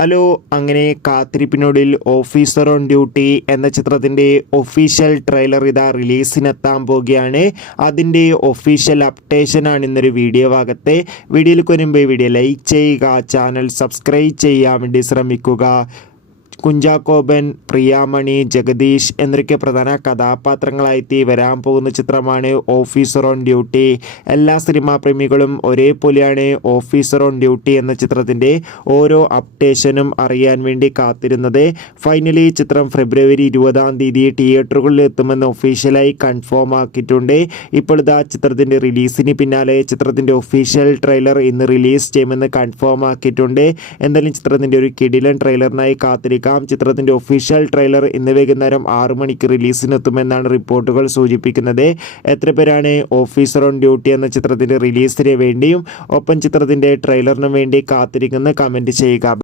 Hello, അങ്ങനെ കാത്തിരിപ്പിനൊടുവിൽ officer on duty എന്ന ചിത്രത്തിൻ്റെ ഒഫീഷ്യൽ ട്രെയിലർ ഇതാ റിലീസിനെത്താൻ പോവുകയാണ്. അതിൻ്റെ ഒഫീഷ്യൽ അപ്ഡേഷനാണ് ഇന്നൊരു വീഡിയോ ഭാഗത്തെ. വീഡിയോയിലേക്ക് വരുമ്പോൾ വീഡിയോ ലൈക്ക് ചെയ്യുക, ചാനൽ സബ്സ്ക്രൈബ് ചെയ്യാൻ വേണ്ടി ശ്രമിക്കുക. കുഞ്ചാക്കോബൻ, പ്രിയാമണി, ജഗദീഷ് എന്നൊക്കെ പ്രധാന കഥാപാത്രങ്ങളായി വരാൻ പോകുന്ന ചിത്രമാണ് ഓഫീസർ ഓൺ ഡ്യൂട്ടി. എല്ലാ സിനിമാ പ്രേമികളും ഒരേപോലെയാണ് ഓഫീസർ ഓൺ ഡ്യൂട്ടി എന്ന ചിത്രത്തിൻ്റെ ഓരോ അപ്ഡേഷനും അറിയാൻ വേണ്ടി കാത്തിരുന്നത്. ഫൈനലി ചിത്രം ഫെബ്രുവരി 20 തിയേറ്ററുകളിൽ എത്തുമെന്ന് ഒഫീഷ്യലായി കൺഫേം ആക്കിയിട്ടുണ്ട്. ഇപ്പോൾ ഇതാ ചിത്രത്തിൻ്റെ റിലീസിന് പിന്നാലെ ചിത്രത്തിൻ്റെ ഒഫീഷ്യൽ ട്രെയിലർ ഇന്ന് റിലീസ് ചെയ്യുമെന്ന് കൺഫേം ആക്കിയിട്ടുണ്ട്. എന്തായാലും ചിത്രത്തിൻ്റെ ഒരു കിടിലൻ ട്രെയിലറിനായി കാത്തിരിക്കാം. ചിത്രത്തിന്റെ ഒഫീഷ്യൽ ട്രെയിലർ ഇന്ന് വൈകുന്നേരം 6 മണിക്ക് റിലീസിനെത്തുമെന്നാണ് റിപ്പോർട്ടുകൾ സൂചിപ്പിക്കുന്നത്. എത്ര പേരാണ് ഓഫീസർ ഓൺ ഡ്യൂട്ടി എന്ന ചിത്രത്തിന്റെ റിലീസിന് വേണ്ടിയും ഒപ്പം ചിത്രത്തിന്റെ ട്രെയിലറിനും വേണ്ടി കാത്തിരിക്കുന്ന കമന്റ് ചെയ്യുക.